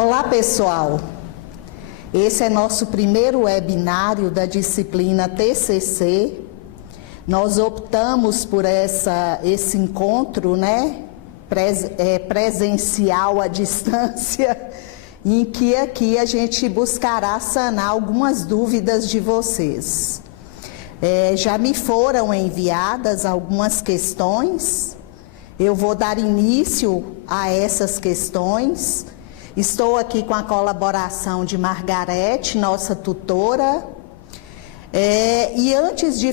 Olá, pessoal! Esse é nosso primeiro webinário da disciplina TCC. Nós optamos por esse encontro, presencial à distância, em que aqui a gente buscará sanar algumas dúvidas de vocês. Já me foram enviadas algumas questões, eu vou dar início a essas questões. Estou aqui com a colaboração de Margarete, nossa tutora. E antes de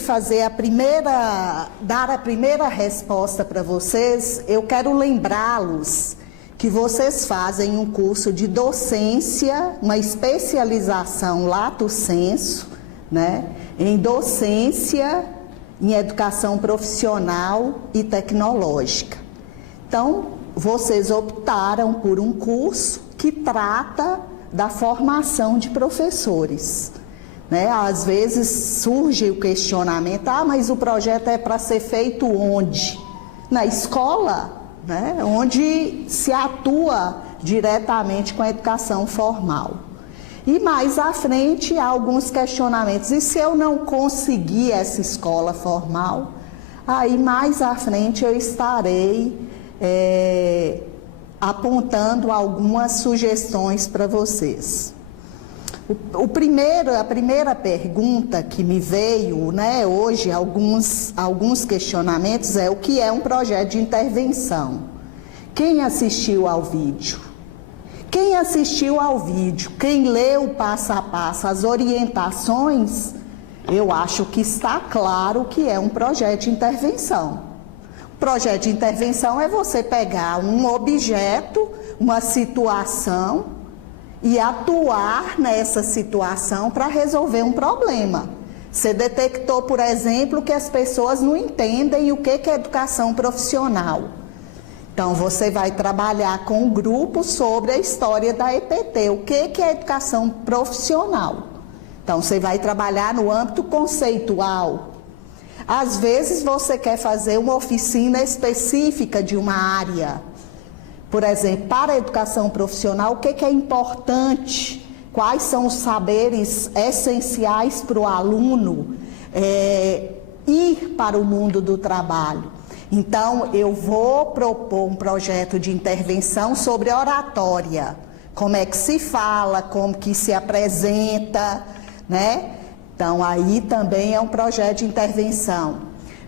dar a primeira resposta para vocês, eu quero lembrá-los que vocês fazem um curso de docência, uma especialização lato sensu, em docência, em educação profissional e tecnológica. Então, vocês optaram por um curso que trata da formação de professores. Às vezes surge o questionamento, mas o projeto é para ser feito onde? Na escola, onde se atua diretamente com a educação formal. E mais à frente há alguns questionamentos, e se eu não conseguir essa escola formal, aí mais à frente eu estarei apontando algumas sugestões para vocês. A primeira pergunta que me veio, hoje, alguns questionamentos, o que é um projeto de intervenção? Quem assistiu ao vídeo? Quem assistiu ao vídeo, quem leu passo a passo as orientações, eu acho que está claro que é um projeto de intervenção. Projeto de intervenção é você pegar um objeto, uma situação e atuar nessa situação para resolver um problema. Você detectou, por exemplo, que as pessoas não entendem o que é educação profissional. Então, você vai trabalhar com um grupo sobre a história da EPT, o que é educação profissional. Então, você vai trabalhar no âmbito conceitual. Às vezes você quer fazer uma oficina específica de uma área. Por exemplo, para a educação profissional, o que é importante? Quais são os saberes essenciais para o aluno ir para o mundo do trabalho? Então, eu vou propor um projeto de intervenção sobre oratória. Como é que se fala, como que se apresenta, Então, aí também é um projeto de intervenção.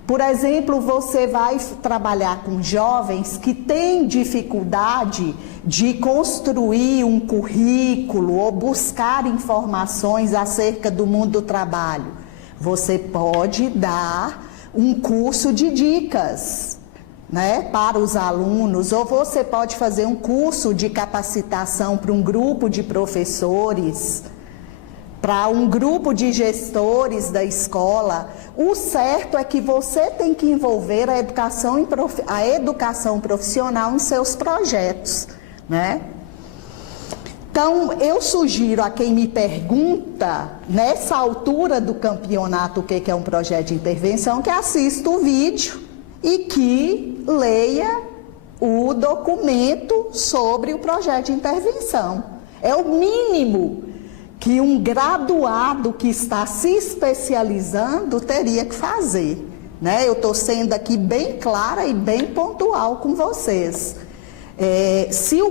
Por exemplo, você vai trabalhar com jovens que têm dificuldade de construir um currículo ou buscar informações acerca do mundo do trabalho. Você pode dar um curso de dicas, para os alunos, ou você pode fazer um curso de capacitação para um grupo de professores, para um grupo de gestores da escola. O certo é que você tem que envolver a educação profissional em seus projetos, Então, eu sugiro a quem me pergunta, nessa altura do campeonato, o que é um projeto de intervenção, que assista o vídeo e que leia o documento sobre o projeto de intervenção. É o mínimo que um graduado que está se especializando teria que fazer, Eu estou sendo aqui bem clara e bem pontual com vocês. Se o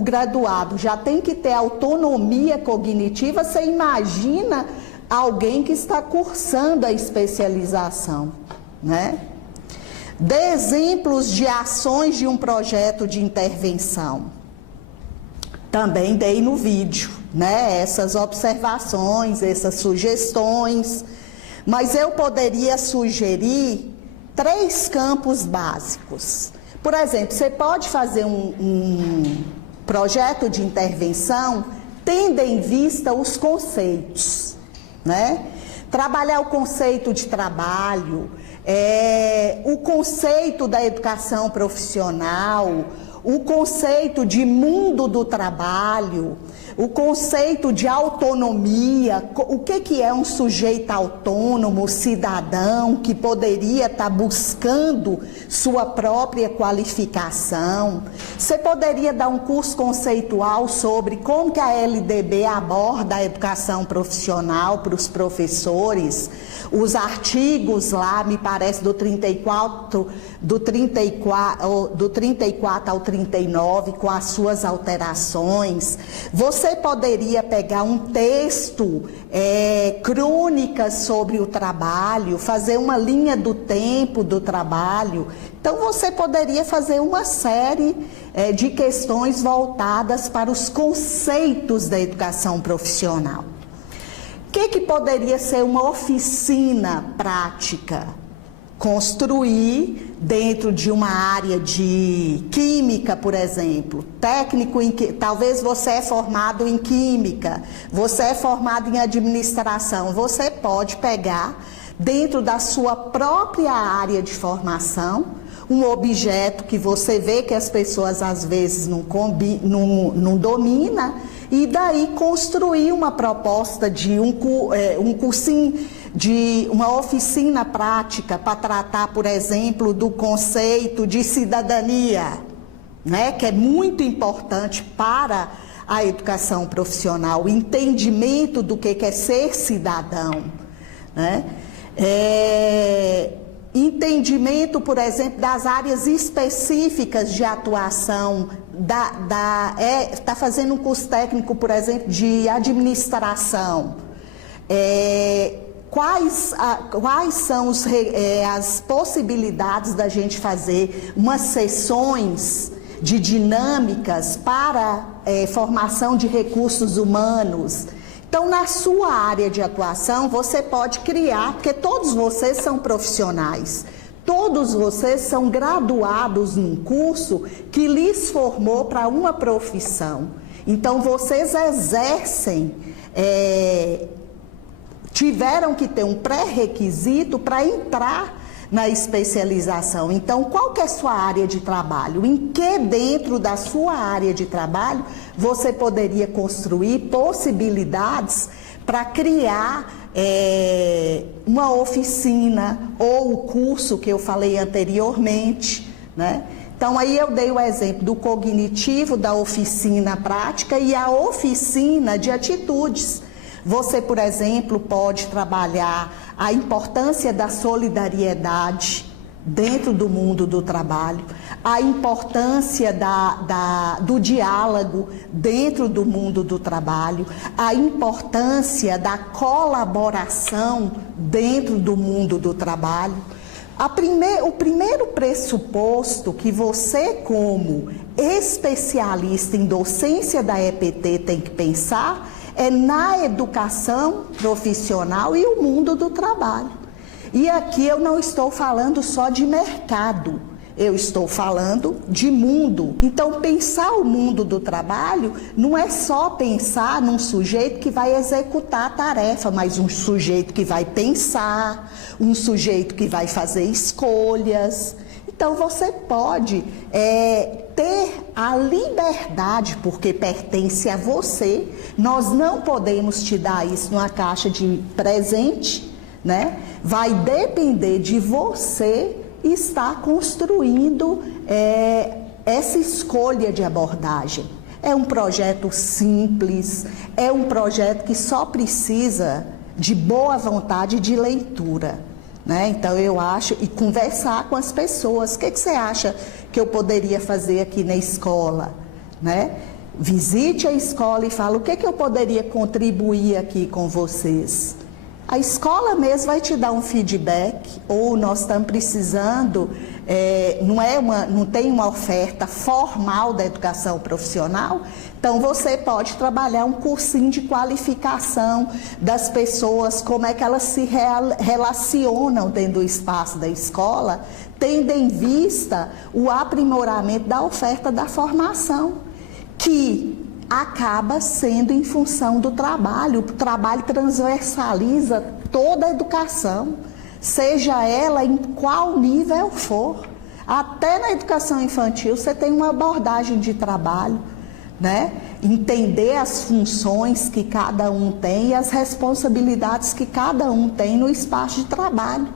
graduado já tem que ter autonomia cognitiva, você imagina alguém que está cursando a especialização, Dê exemplos de ações de um projeto de intervenção. Também dei no vídeo, essas observações, essas sugestões, mas eu poderia sugerir 3 campos básicos. Por exemplo, você pode fazer um projeto de intervenção tendo em vista os conceitos, Trabalhar o conceito de trabalho, o conceito da educação profissional, o conceito de mundo do trabalho, o conceito de autonomia, o que é um sujeito autônomo, cidadão, que poderia estar buscando sua própria qualificação. Você poderia dar um curso conceitual sobre como que a LDB aborda a educação profissional para os professores, os artigos lá, me parece, do 34 ao 39, com as suas alterações. Você poderia pegar um texto, crônicas sobre o trabalho, fazer uma linha do tempo do trabalho. Então, você poderia fazer uma série de questões voltadas para os conceitos da educação profissional. O que poderia ser uma oficina prática? Construir dentro de uma área de química, por exemplo, técnico em que talvez você é formado em química, você é formado em administração, você pode pegar dentro da sua própria área de formação um objeto que você vê que as pessoas às vezes não dominam, e daí construir uma proposta de um cursinho, de uma oficina prática para tratar, por exemplo, do conceito de cidadania, né, que é muito importante para a educação profissional, o entendimento do que é ser cidadão, né? Entendimento, por exemplo, das áreas específicas de atuação, está fazendo um curso técnico, por exemplo, de administração. Quais são as possibilidades da gente fazer umas sessões de dinâmicas para formação de recursos humanos? Então, na sua área de atuação, você pode criar, porque todos vocês são profissionais, todos vocês são graduados num curso que lhes formou para uma profissão. Então, vocês exercem, tiveram que ter um pré-requisito para entrar na especialização. Então, qual que é a sua área de trabalho? Em que dentro da sua área de trabalho você poderia construir possibilidades para criar uma oficina ou o curso que eu falei anteriormente, né? Então, aí eu dei o exemplo do cognitivo, da oficina prática e a oficina de atitudes. Você, por exemplo, pode trabalhar a importância da solidariedade dentro do mundo do trabalho, a importância do diálogo dentro do mundo do trabalho, a importância da colaboração dentro do mundo do trabalho. O primeiro pressuposto que você, como especialista em docência da EPT, tem que pensar é na educação profissional e o mundo do trabalho. E aqui eu não estou falando só de mercado, eu estou falando de mundo. Então, pensar o mundo do trabalho não é só pensar num sujeito que vai executar a tarefa, mas um sujeito que vai pensar, um sujeito que vai fazer escolhas. Então, você pode ter a liberdade, porque pertence a você. Nós não podemos te dar isso numa caixa de presente, né? Vai depender de você estar construindo essa escolha de abordagem. É um projeto simples, é um projeto que só precisa de boa vontade de leitura, né? Então, eu acho, e conversar com as pessoas, o que você acha que eu poderia fazer aqui na escola, né? Visite a escola e fala, o que eu poderia contribuir aqui com vocês? A escola mesmo vai te dar um feedback, ou nós estamos precisando, não tem uma oferta formal da educação profissional, então você pode trabalhar um cursinho de qualificação das pessoas, como é que elas se relacionam dentro do espaço da escola, tendo em vista o aprimoramento da oferta da formação, que acaba sendo em função do trabalho. O trabalho transversaliza toda a educação, seja ela em qual nível for. Até na educação infantil você tem uma abordagem de trabalho, né? Entender as funções que cada um tem e as responsabilidades que cada um tem no espaço de trabalho.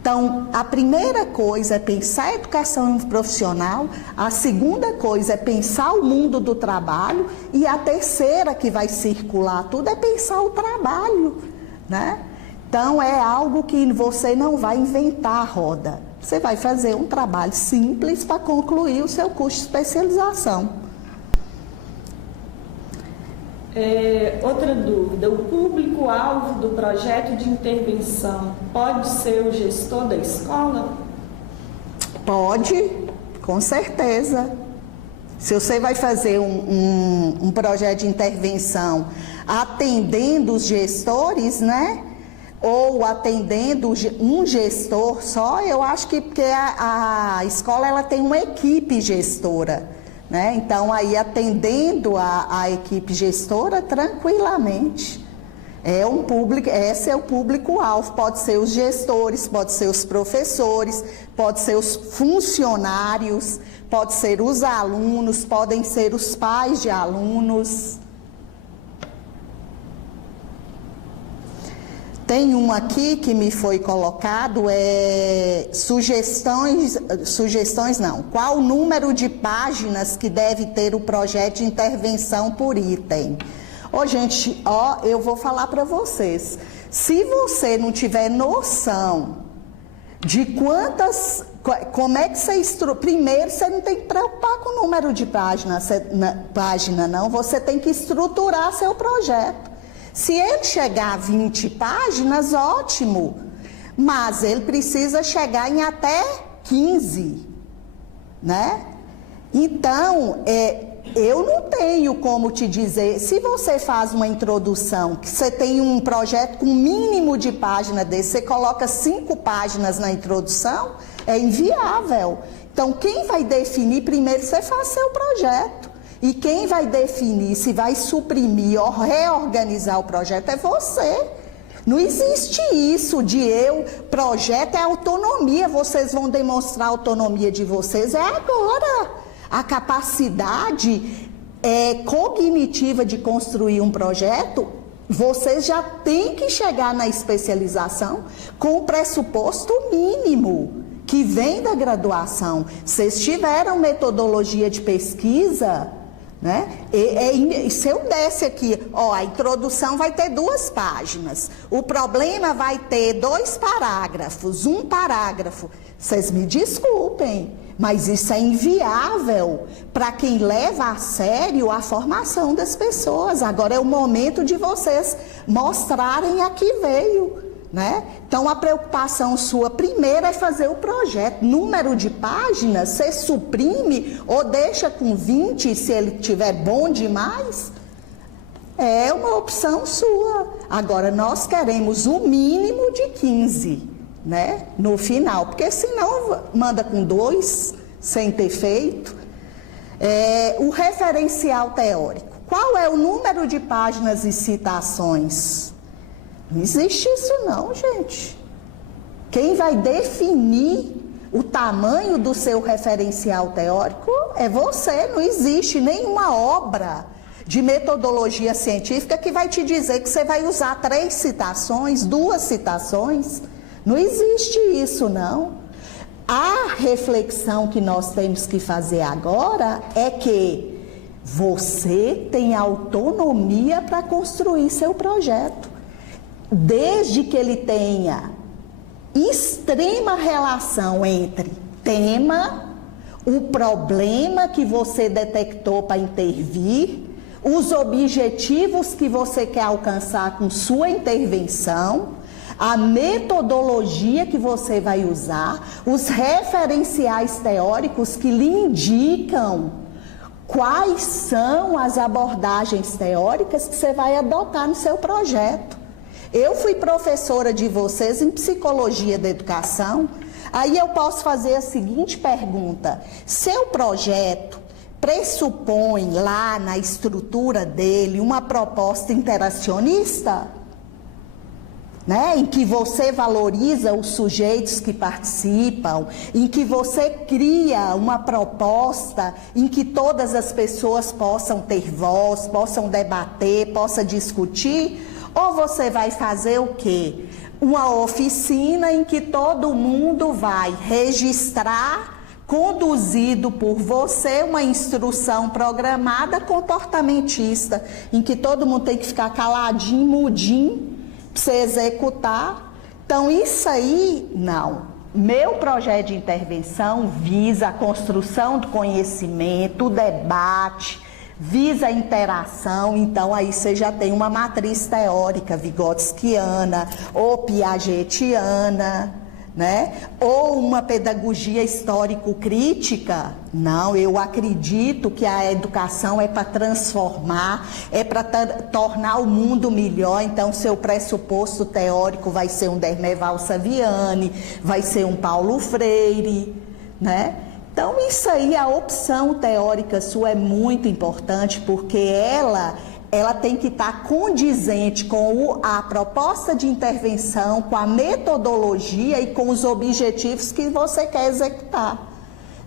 Então, a primeira coisa é pensar a educação profissional, a segunda coisa é pensar o mundo do trabalho e a terceira que vai circular tudo é pensar o trabalho, né? Então, é algo que você não vai inventar a roda. Você vai fazer um trabalho simples para concluir o seu curso de especialização. Outra dúvida, o público-alvo do projeto de intervenção pode ser o gestor da escola? Pode, com certeza. Se você vai fazer um projeto de intervenção atendendo os gestores, né? Ou atendendo um gestor só, eu acho que porque a escola ela tem uma equipe gestora, né? Então, aí atendendo a equipe gestora tranquilamente. Esse é o público-alvo, pode ser os gestores, pode ser os professores, pode ser os funcionários, pode ser os alunos, podem ser os pais de alunos. Tem um aqui que me foi colocado, sugestões não. Qual o número de páginas que deve ter o projeto de intervenção por item? Gente, eu vou falar para vocês. Se você não tiver noção de como é que você primeiro, você não tem que preocupar com o número de página, não. Você tem que estruturar seu projeto. Se ele chegar a 20 páginas, ótimo, mas ele precisa chegar em até 15, né? Então, eu não tenho como te dizer, se você faz uma introdução, que você tem um projeto com mínimo de página desse, você coloca 5 páginas na introdução, é inviável. Então, quem vai definir, primeiro você faz seu projeto. E quem vai definir se vai suprimir ou reorganizar o projeto é você. Não existe isso de projeto é autonomia, vocês vão demonstrar a autonomia de vocês, é agora. A capacidade cognitiva de construir um projeto, vocês já têm que chegar na especialização com o pressuposto mínimo, que vem da graduação. Vocês tiveram metodologia de pesquisa, né? Se eu desse aqui, a introdução vai ter 2 páginas, o problema vai ter 2 parágrafos, 1 parágrafo. Vocês me desculpem, mas isso é inviável para quem leva a sério a formação das pessoas. Agora é o momento de vocês mostrarem a que veio, né? Então a preocupação sua primeiro é fazer o projeto. Número de páginas, você suprime ou deixa com 20 se ele tiver bom demais? É uma opção sua. Agora nós queremos o mínimo de 15, né? No final, porque senão manda com 2 sem ter feito. O referencial teórico. Qual é o número de páginas e citações? Não existe isso não, gente. Quem vai definir o tamanho do seu referencial teórico é você. Não existe nenhuma obra de metodologia científica que vai te dizer que você vai usar 3 citações, 2 citações. Não existe isso, não. A reflexão que nós temos que fazer agora é que você tem autonomia para construir seu projeto. Desde que ele tenha extrema relação entre tema, o problema que você detectou para intervir, os objetivos que você quer alcançar com sua intervenção, a metodologia que você vai usar, os referenciais teóricos que lhe indicam quais são as abordagens teóricas que você vai adotar no seu projeto. Eu fui professora de vocês em psicologia da educação, aí eu posso fazer a seguinte pergunta: seu projeto pressupõe lá na estrutura dele uma proposta interacionista? né? Em que você valoriza os sujeitos que participam, em que você cria uma proposta em que todas as pessoas possam ter voz, possam debater, possam discutir, ou você vai fazer o quê? Uma oficina em que todo mundo vai registrar, conduzido por você, uma instrução programada comportamentista, em que todo mundo tem que ficar caladinho, mudinho, para você executar. Então, isso aí, não. Meu projeto de intervenção visa a construção do conhecimento, o debate, visa a interação. Então, aí você já tem uma matriz teórica vigotskiana ou piagetiana, né? Ou uma pedagogia histórico-crítica. Não, eu acredito que a educação é para transformar, é para tornar o mundo melhor. Então, seu pressuposto teórico vai ser um Dermeval Saviani, vai ser um Paulo Freire, né? Então, isso aí, a opção teórica sua é muito importante, porque ela tem que estar condizente com a proposta de intervenção, com a metodologia e com os objetivos que você quer executar,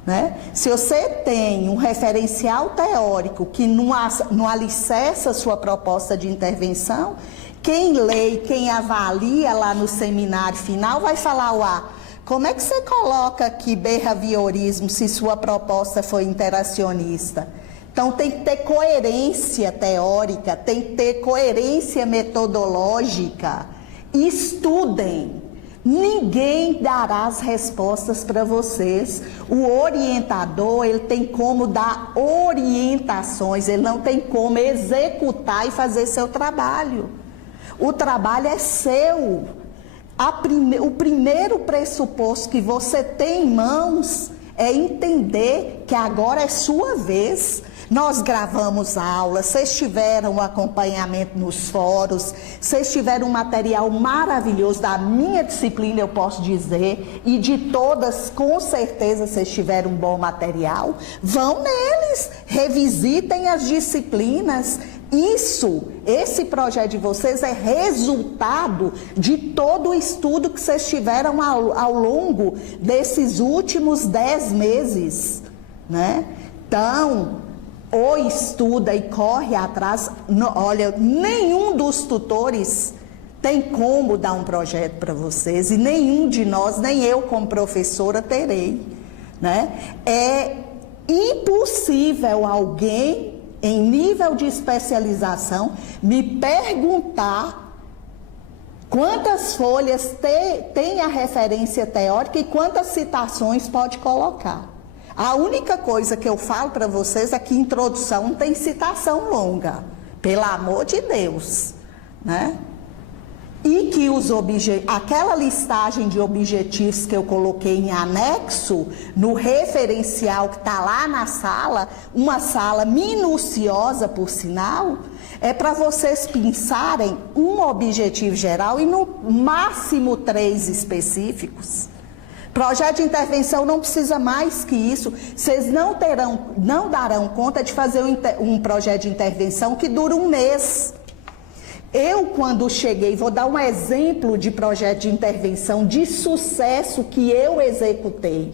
né? Se você tem um referencial teórico que não alicerça a sua proposta de intervenção, quem lê e quem avalia lá no seminário final vai falar, como é que você coloca aqui behaviorismo se sua proposta foi interacionista? Então, tem que ter coerência teórica, tem que ter coerência metodológica. Estudem. Ninguém dará as respostas para vocês. O orientador, ele tem como dar orientações, ele não tem como executar e fazer seu trabalho. O trabalho é seu. O primeiro pressuposto que você tem em mãos é entender que agora é sua vez. Nós gravamos aulas, vocês tiveram um acompanhamento nos fóruns, vocês tiveram um material maravilhoso da minha disciplina, eu posso dizer, e de todas, com certeza vocês tiveram um bom material. Vão neles, revisitem as disciplinas. Esse projeto de vocês é resultado de todo o estudo que vocês tiveram ao longo desses últimos 10 meses, né? Então, ou estuda e corre atrás. Olha, nenhum dos tutores tem como dar um projeto para vocês, e nenhum de nós, nem eu como professora, terei, né? É impossível alguém em nível de especialização me perguntar quantas folhas tem a referência teórica e quantas citações pode colocar. A única coisa que eu falo para vocês é que introdução não tem citação longa, pelo amor de Deus, né? E que aquela listagem de objetivos que eu coloquei em anexo, no referencial que está lá na sala, uma sala minuciosa, por sinal, é para vocês pensarem um objetivo geral e no máximo 3 específicos. Projeto de intervenção não precisa mais que isso. Vocês não darão conta de fazer um projeto de intervenção que dura 1 mês. Eu, quando cheguei, vou dar um exemplo de projeto de intervenção de sucesso que eu executei.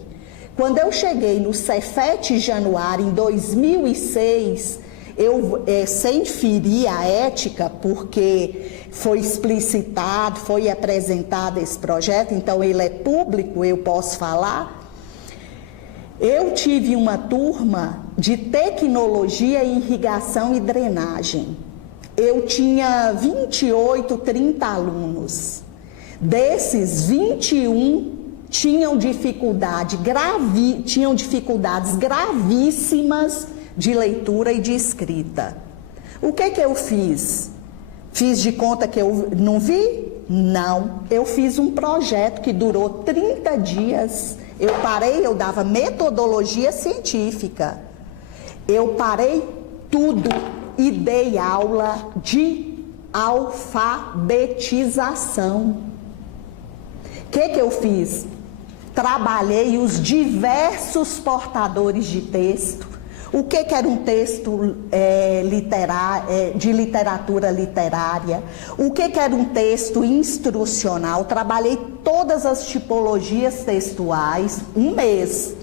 Quando eu cheguei no Cefet Januário, em 2006, eu, sem ferir a ética, porque foi explicitado, foi apresentado esse projeto, então ele é público, eu posso falar. Eu tive uma turma de tecnologia em irrigação e drenagem. Eu tinha 28, 30 alunos. Desses, 21 tinham dificuldades gravíssimas de leitura e de escrita. O que eu fiz? Fiz de conta que eu não vi? Não. Eu fiz um projeto que durou 30 dias. Eu dava metodologia científica. Eu parei tudo e dei aula de alfabetização. O que eu fiz? Trabalhei os diversos portadores de texto, O que era um texto de literatura literária, o que era um texto instrucional. Trabalhei todas as tipologias textuais um mês.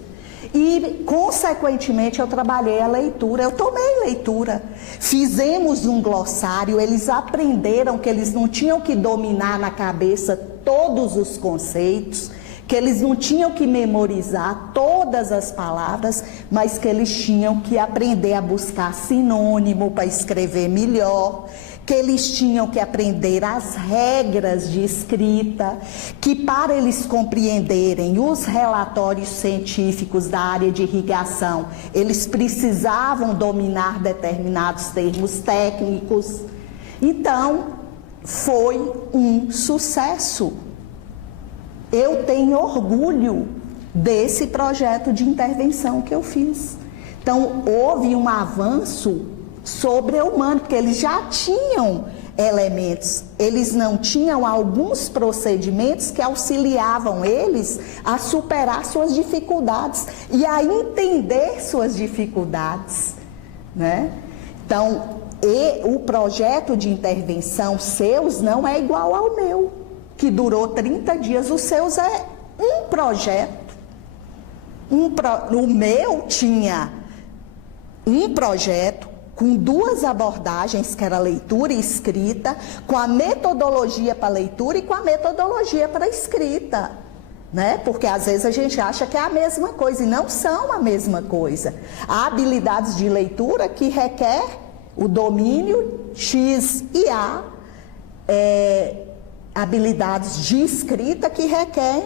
E, consequentemente, eu trabalhei a leitura, eu tomei leitura. Fizemos um glossário, eles aprenderam que eles não tinham que dominar na cabeça todos os conceitos, que eles não tinham que memorizar todas as palavras, mas que eles tinham que aprender a buscar sinônimo para escrever melhor, que eles tinham que aprender as regras de escrita, que para eles compreenderem os relatórios científicos da área de irrigação, eles precisavam dominar determinados termos técnicos. Então, foi um sucesso. Eu tenho orgulho desse projeto de intervenção que eu fiz. Então, houve um avanço sobre-humano, porque eles já tinham elementos, eles não tinham alguns procedimentos que auxiliavam eles a superar suas dificuldades e a entender suas dificuldades, né? Então, o projeto de intervenção seus não é igual ao meu, que durou 30 dias. Os seus é um projeto. O meu tinha um projeto com duas abordagens, que era leitura e escrita, com a metodologia para leitura e com a metodologia para escrita, né? Porque às vezes a gente acha que é a mesma coisa, e não são a mesma coisa. Há habilidades de leitura que requer o domínio X e há habilidades de escrita que requer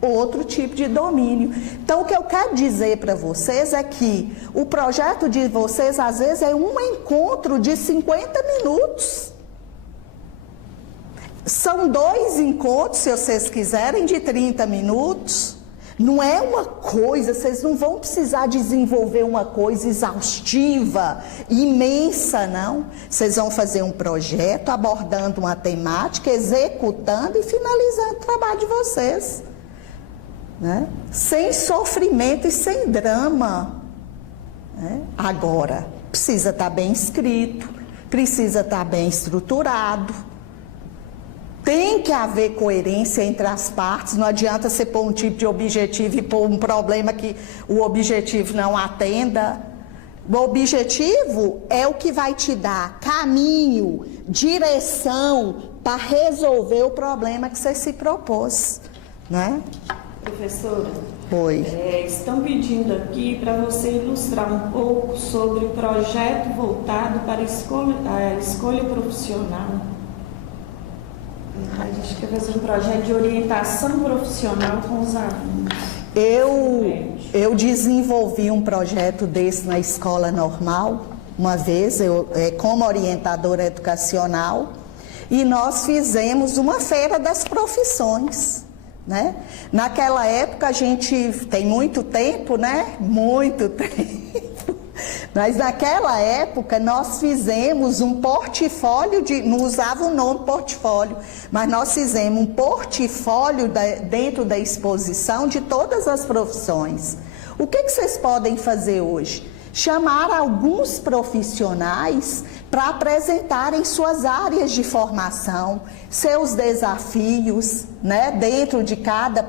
outro tipo de domínio. Então, o que eu quero dizer para vocês é que o projeto de vocês, às vezes, é um encontro de 50 minutos. São 2 encontros, se vocês quiserem, de 30 minutos. Não é uma coisa, vocês não vão precisar desenvolver uma coisa exaustiva, imensa, não. Vocês vão fazer um projeto abordando uma temática, executando e finalizando o trabalho de vocês, né? Sem sofrimento e sem drama, né? Agora, precisa estar bem escrito, precisa estar bem estruturado. Tem que haver coerência entre as partes, não adianta você pôr um tipo de objetivo e pôr um problema que o objetivo não atenda. O objetivo é o que vai te dar caminho, direção para resolver o problema que você se propôs, né? Professora, Oi. Estão pedindo aqui para você ilustrar um pouco sobre o projeto voltado para a escolha profissional. A gente quer fazer um projeto de orientação profissional com os alunos. Eu desenvolvi um projeto desse na escola normal, uma vez, como orientadora educacional, e nós fizemos uma feira das profissões, né? Naquela época, a gente tem muito tempo, né? Muito tempo. Mas naquela época nós fizemos um portfólio, não usava o nome portfólio, mas nós fizemos um portfólio dentro da exposição de todas as profissões. O que vocês podem fazer hoje? Chamar alguns profissionais para apresentarem suas áreas de formação, seus desafios, né, dentro de cada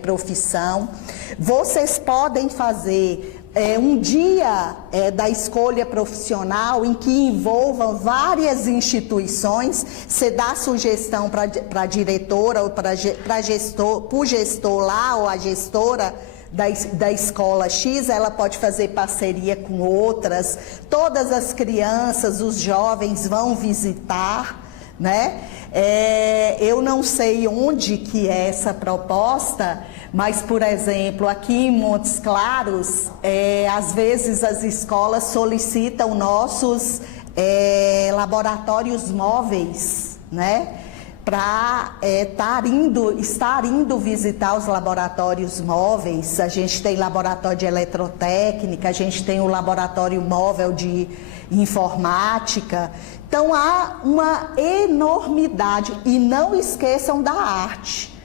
profissão. Vocês podem fazer um dia da escolha profissional em que envolvam várias instituições. Você dá sugestão para a diretora ou para o gestor lá, ou a gestora da escola X, ela pode fazer parceria com outras. Todas as crianças, os jovens vão visitar, né? Eu não sei onde que é essa proposta, mas, por exemplo, aqui em Montes Claros, às vezes as escolas solicitam nossos laboratórios móveis, né? Para estar indo visitar os laboratórios móveis. A gente tem laboratório de eletrotécnica, a gente tem o laboratório móvel de informática. Então há uma enormidade, e não esqueçam da arte.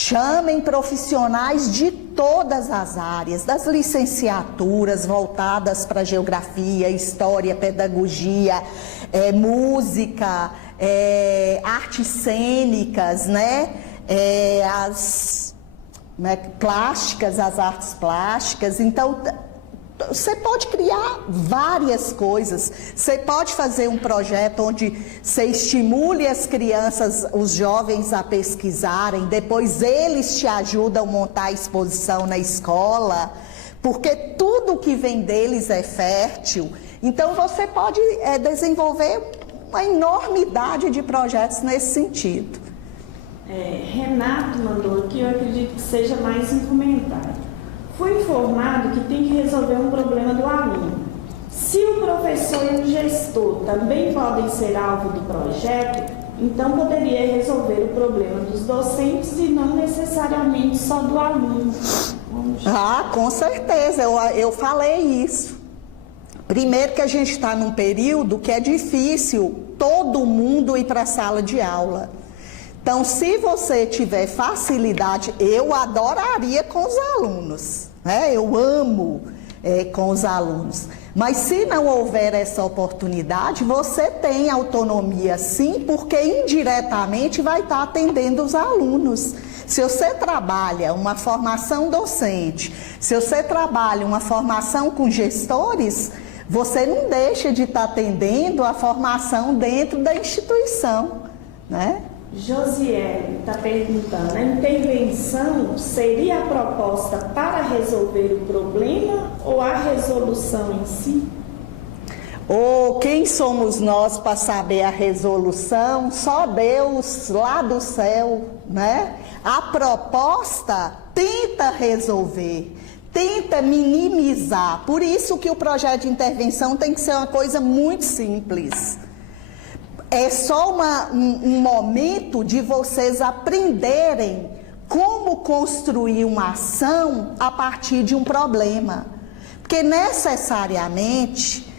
Chamem profissionais de todas as áreas, das licenciaturas voltadas para geografia, história, pedagogia, música, artes cênicas, né? As plásticas, as artes plásticas. Então, você pode criar várias coisas. Você pode fazer um projeto onde você estimule as crianças, os jovens a pesquisarem, depois eles te ajudam a montar a exposição na escola, porque tudo que vem deles é fértil. Então você pode desenvolver uma enormidade de projetos nesse sentido. Renato mandou aqui, eu acredito que seja mais um comentário. Fui informado que tem que resolver um problema do aluno. Se o professor e o gestor também podem ser alvo do projeto, então poderia resolver o problema dos docentes e não necessariamente só do aluno. Com certeza, eu falei isso. Primeiro que a gente está num período que é difícil todo mundo ir para a sala de aula. Então, se você tiver facilidade, eu adoraria com os alunos, né? Eu amo com os alunos. Mas se não houver essa oportunidade, você tem autonomia sim, porque indiretamente vai estar atendendo os alunos. Se você trabalha uma formação docente, se você trabalha uma formação com gestores, você não deixa de estar atendendo a formação dentro da instituição, né? Josiele está perguntando, a intervenção seria a proposta para resolver o problema ou a resolução em si? Ou quem somos nós para saber a resolução? Só Deus lá do céu, né? A proposta tenta resolver, tenta minimizar. Por isso que o projeto de intervenção tem que ser uma coisa muito simples. É só um momento de vocês aprenderem como construir uma ação a partir de um problema. Porque necessariamente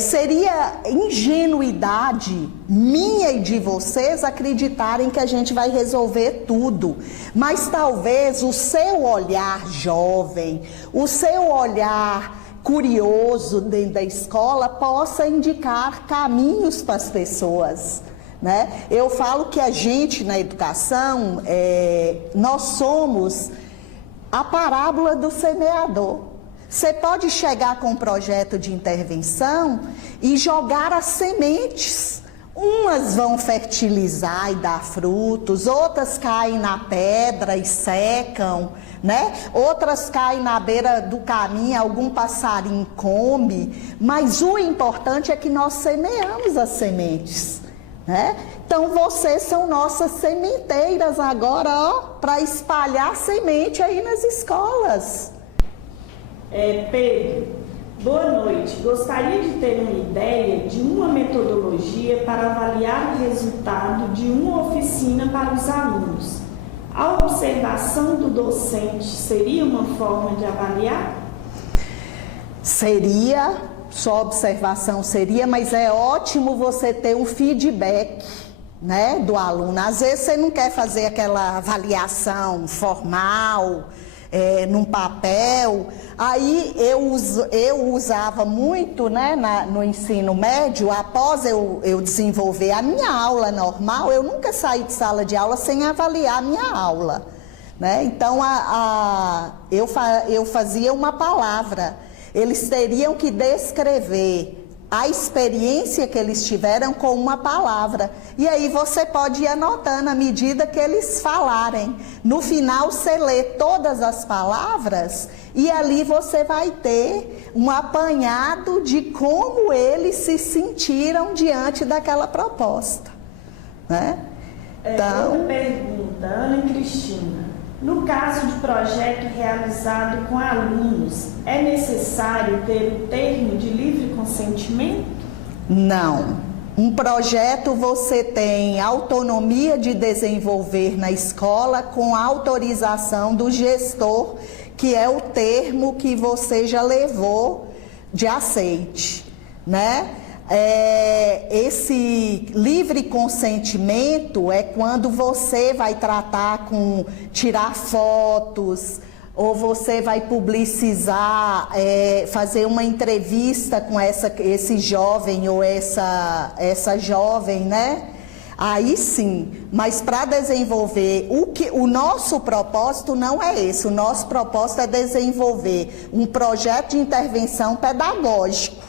seria ingenuidade minha e de vocês acreditarem que a gente vai resolver tudo. Mas talvez o seu olhar jovem, o seu olhar curioso dentro da escola possa indicar caminhos para as pessoas, né? Eu falo que a gente na educação, nós somos a parábola do semeador. Você pode chegar com um projeto de intervenção e jogar as sementes. Umas vão fertilizar e dar frutos, outras caem na pedra e secam, né? Outras caem na beira do caminho, algum passarinho come, mas o importante é que nós semeamos as sementes, né? Então vocês são nossas sementeiras agora, para espalhar semente aí nas escolas. Pedro, boa noite. Gostaria de ter uma ideia de uma metodologia para avaliar o resultado de uma oficina para os alunos. A observação do docente seria uma forma de avaliar? Seria, só observação seria, mas é ótimo você ter um feedback, né, do aluno. Às vezes você não quer fazer aquela avaliação formal, num papel. Aí eu usava muito, né, no ensino médio, após eu desenvolver a minha aula normal, eu nunca saí de sala de aula sem avaliar a minha aula, né? Então eu fazia uma palavra, eles teriam que descrever a experiência que eles tiveram com uma palavra. E aí você pode ir anotando à medida que eles falarem. No final você lê todas as palavras e ali você vai ter um apanhado de como eles se sentiram diante daquela proposta, né? Então, outra pergunta, Ana Cristina. No caso de projeto realizado com alunos, é necessário ter o termo de livre consentimento? Não. Um projeto você tem autonomia de desenvolver na escola com autorização do gestor, que é o termo que você já levou de aceite, né? Esse livre consentimento é quando você vai tratar com tirar fotos, ou você vai publicizar, fazer uma entrevista com esse jovem ou essa jovem, né? Aí sim, mas para desenvolver, o nosso propósito não é esse, o nosso propósito é desenvolver um projeto de intervenção pedagógico.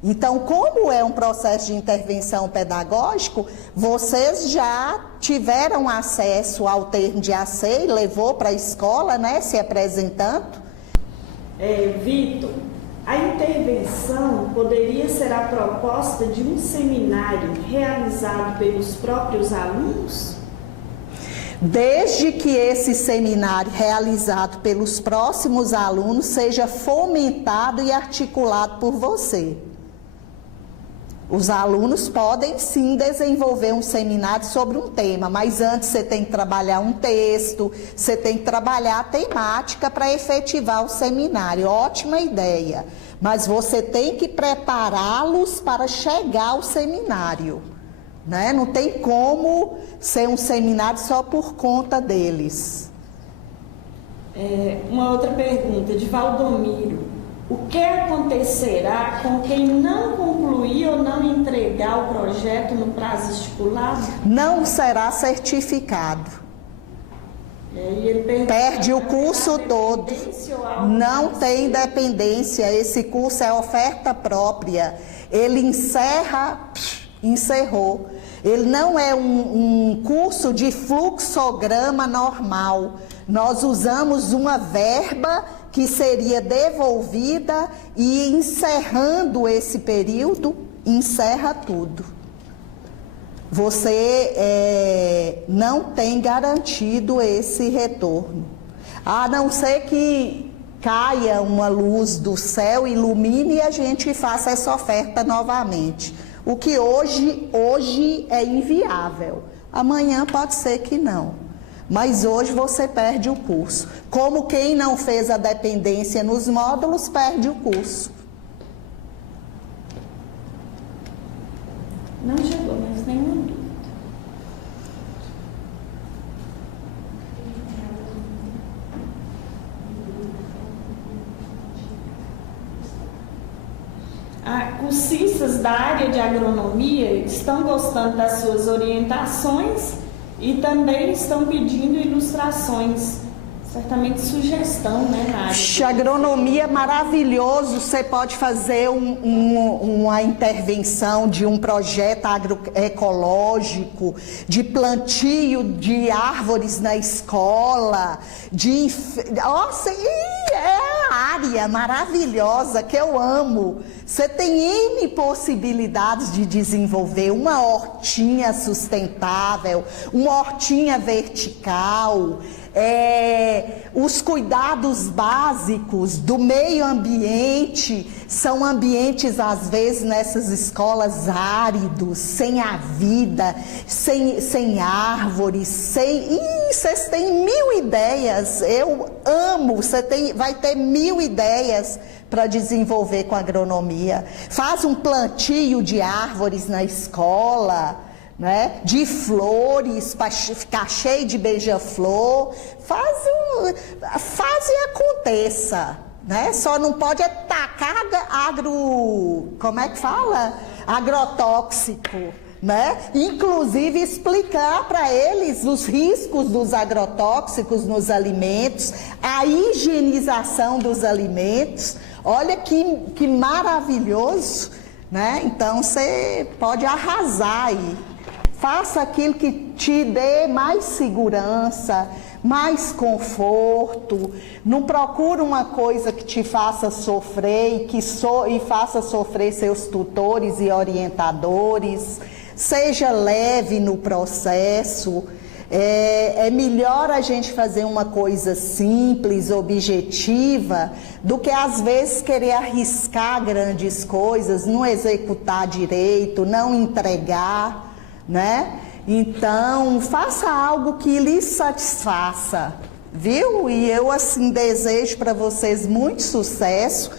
Então, como é um processo de intervenção pedagógico, vocês já tiveram acesso ao termo de ACEI, levou para a escola, né, se apresentando? Vitor, a intervenção poderia ser a proposta de um seminário realizado pelos próprios alunos? Desde que esse seminário realizado pelos próximos alunos seja fomentado e articulado por você. Os alunos podem sim desenvolver um seminário sobre um tema, mas antes você tem que trabalhar um texto, você tem que trabalhar a temática para efetivar o seminário. Ótima ideia, mas você tem que prepará-los para chegar ao seminário, né? Não tem como ser um seminário só por conta deles. Uma outra pergunta de Valdomiro. O que acontecerá com quem não concluir ou não entregar o projeto no prazo estipulado? Não será certificado. Perde o curso todo. Não tem dependência. Esse curso é oferta própria. Ele encerrou. Ele não é um curso de fluxograma normal. Nós usamos uma verba que seria devolvida e encerrando esse período, encerra tudo. Você não tem garantido esse retorno. A não ser que caia uma luz do céu, ilumine e a gente faça essa oferta novamente. O que hoje é inviável. Amanhã pode ser que não. Mas hoje você perde o curso. Como quem não fez a dependência nos módulos, perde o curso. Não chegou mais nenhuma dúvida. Cursistas da área de agronomia estão gostando das suas orientações e também estão pedindo ilustrações, certamente sugestão, né, na área. Agronomia é maravilhoso, você pode fazer uma intervenção de um projeto agroecológico, de plantio de árvores na escola, Nossa, é a área maravilhosa que eu amo. Você tem N possibilidades de desenvolver uma hortinha sustentável, uma hortinha vertical, os cuidados básicos do meio ambiente, são ambientes às vezes nessas escolas áridos, sem a vida, sem árvores, vocês têm 1000 ideias, eu amo, vai ter 1000 ideias para desenvolver com a agronomia. Faz um plantio de árvores na escola, né? De flores, para ficar cheio de beija-flor. Faz e aconteça, né? Só não pode tacar agrotóxico, né? Inclusive explicar para eles os riscos dos agrotóxicos nos alimentos, a higienização dos alimentos. Olha que maravilhoso, né? Então você pode arrasar aí. Faça aquilo que te dê mais segurança, mais conforto. Não procure uma coisa que te faça sofrer e faça sofrer seus tutores e orientadores. Seja leve no processo. É melhor a gente fazer uma coisa simples, objetiva, do que às vezes querer arriscar grandes coisas, não executar direito, não entregar, né? Então, faça algo que lhe satisfaça, viu? E eu, assim, desejo para vocês muito sucesso.